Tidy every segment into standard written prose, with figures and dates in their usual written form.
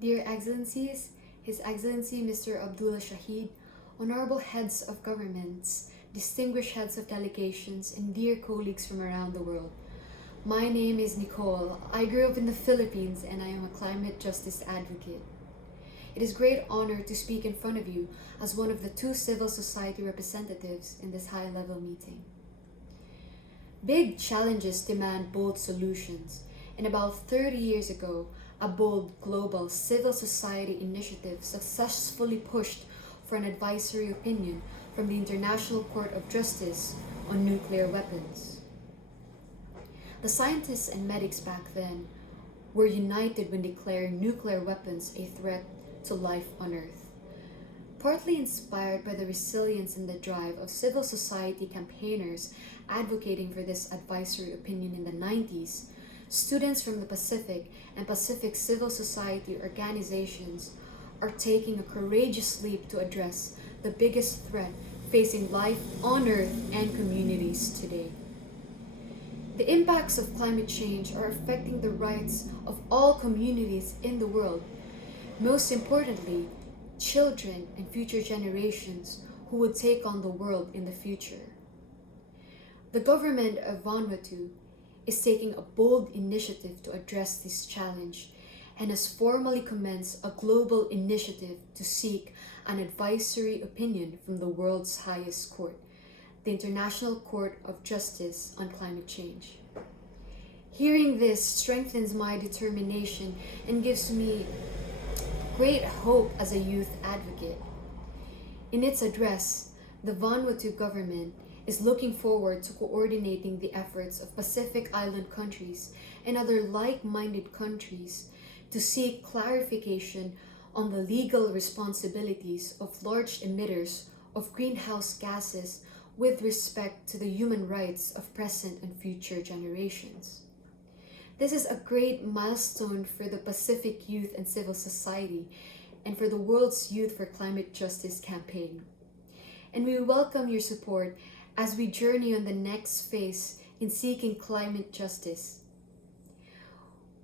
Dear Excellencies, His Excellency Mr. Abdulla Shahid, Honorable Heads of Governments, distinguished heads of delegations, and dear colleagues from around the world. My name is Nicole. I grew up in the Philippines and I am a climate justice advocate. It is a great honor to speak in front of you as one of the two civil society representatives in this high-level meeting. Big challenges demand bold solutions, and about 30 years ago, a bold global civil society initiative successfully pushed for an advisory opinion from the International Court of Justice on nuclear weapons. The scientists and medics back then were united when declaring nuclear weapons a threat to life on Earth. Partly inspired by the resilience and the drive of civil society campaigners advocating for this advisory opinion in the 90s, students from the Pacific and Pacific civil society organizations are taking a courageous leap to address the biggest threat facing life on Earth and communities today. The impacts of climate change are affecting the rights of all communities in the world. Most importantly, children and future generations who would take on the world in the future. The government of Vanuatu is taking a bold initiative to address this challenge and has formally commenced a global initiative to seek an advisory opinion from the world's highest court, the International Court of Justice on Climate Change. Hearing this strengthens my determination and gives me great hope as a youth advocate. In its address, the Vanuatu government is looking forward to coordinating the efforts of Pacific Island countries and other like-minded countries to seek clarification on the legal responsibilities of large emitters of greenhouse gases with respect to the human rights of present and future generations. This is a great milestone for the Pacific youth and civil society and for the world's Youth for Climate Justice campaign. And we welcome your support as we journey on the next phase in seeking climate justice.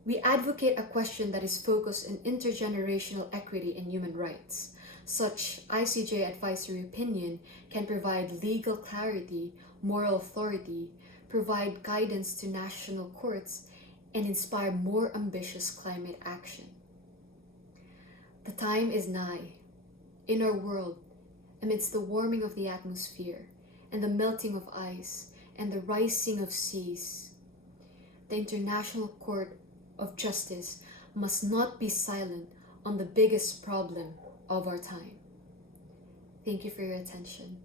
We advocate a question that is focused on intergenerational equity and human rights. Such ICJ advisory opinion can provide legal clarity, moral authority, provide guidance to national courts, and inspire more ambitious climate action. The time is nigh. In our world, amidst the warming of the atmosphere and the melting of ice and the rising of seas, the International Court of Justice must not be silent on the biggest problem of our time. Thank you for your attention.